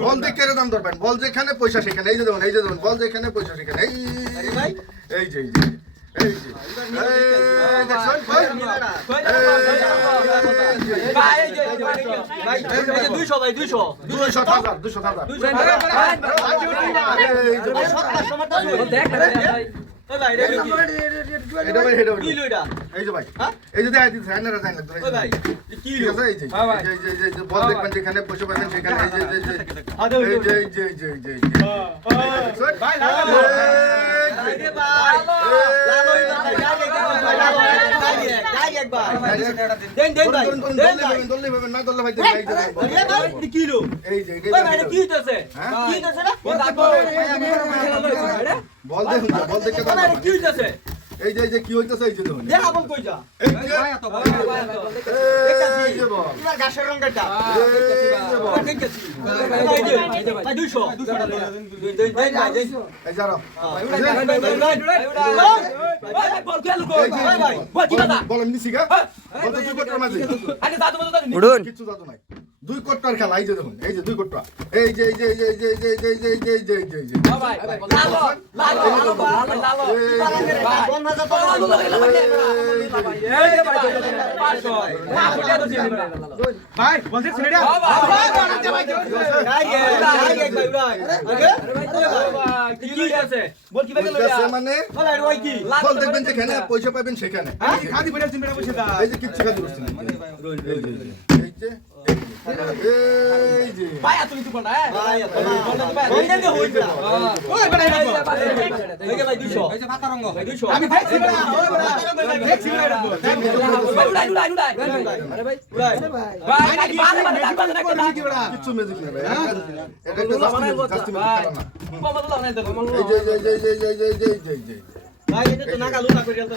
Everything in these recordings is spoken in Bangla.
বল দিয়ে কেড়ে দাম ধরবেন বল যেখানে পয়সা সেখানে এই যে দেখুন, এই যে দেখুন বল যেখানে পয়সা সেখানে এই এই যে। যেখানে বসে পাবেন সেখানে ভাই ভাই দেন দেন ভাই দেন ভাই দললে ভাবেন না দললে ভাই দেন ভাই আরে ভাই কি কিলো এই যে ভাই ভাই কি হইতাছে কি হইতাছে না বল দে বল দে কি হইতাছে এই যে এই যে কি হইতাছে এই যে দেখুন দে আবল কই যা এই যে এত বড় এই যে বল তোমার গাছের রং কাটা এই যে বল ঠিক আছে এই যে ভাই 200 200 টাকা দুই দুই ভাই এই যে এই যা রাও বল কি কথা বল নিছি গা বল তুই কত মাঝে আরে দাদু দাদু কিছু দাদু নাই দুই কোটার খেলা এই যে দেখুন এই যে দুই কোটা এই যে এই যে এই যে এই যে এই যে এই যে এই যে এই যে এই যে এই যে মানে পয়সা পাবেন সেখানে কিচ্ছু কাজ করছেন এই যে এই যে পায়া তুলি তো না পায়া তো না ওই যে হই না ওই বড় হই না ওই যে ভাই 200 ওই যে পাতা রঙ ভাই 200 আমি ভাই ছি বড় ওই বড় দেখছি ভাই উড়াই উড়াই উড়াই আরে ভাই উড়াই ভাই নাকি বারে বারে দাগ বাজ রাখতে নাকি বড় কিছু ম্যাজিক না ভাই এটা তো জামানায় কাস্টমার না বাবা তো না এই যে এই যে এই যে এই যে এই যে ভাই এটা তো নাকা লুকা করে তো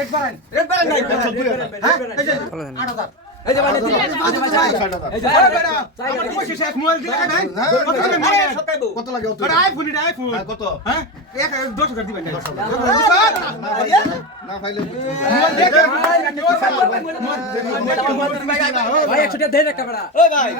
রেট বাড়ান রেট বাড়ান ভাই। হ্যাঁ এই যে 8000 এই যে মানে দিলেন এই যে বেড়া আমার পয়সা শেষ মোবাইল দিলে ভাই। কত লাগে মানে কত লাগে কত আইফোন এটা আইফোন কত? হ্যাঁ? এক 10 টাকা দিবেন। 10 টাকা না ফাইলে মোবাইল দেখ। মোবাইল দেখ। মোবাইল দেখ। ভাই 100 টাকা দে রাখ বড়া ও ভাই।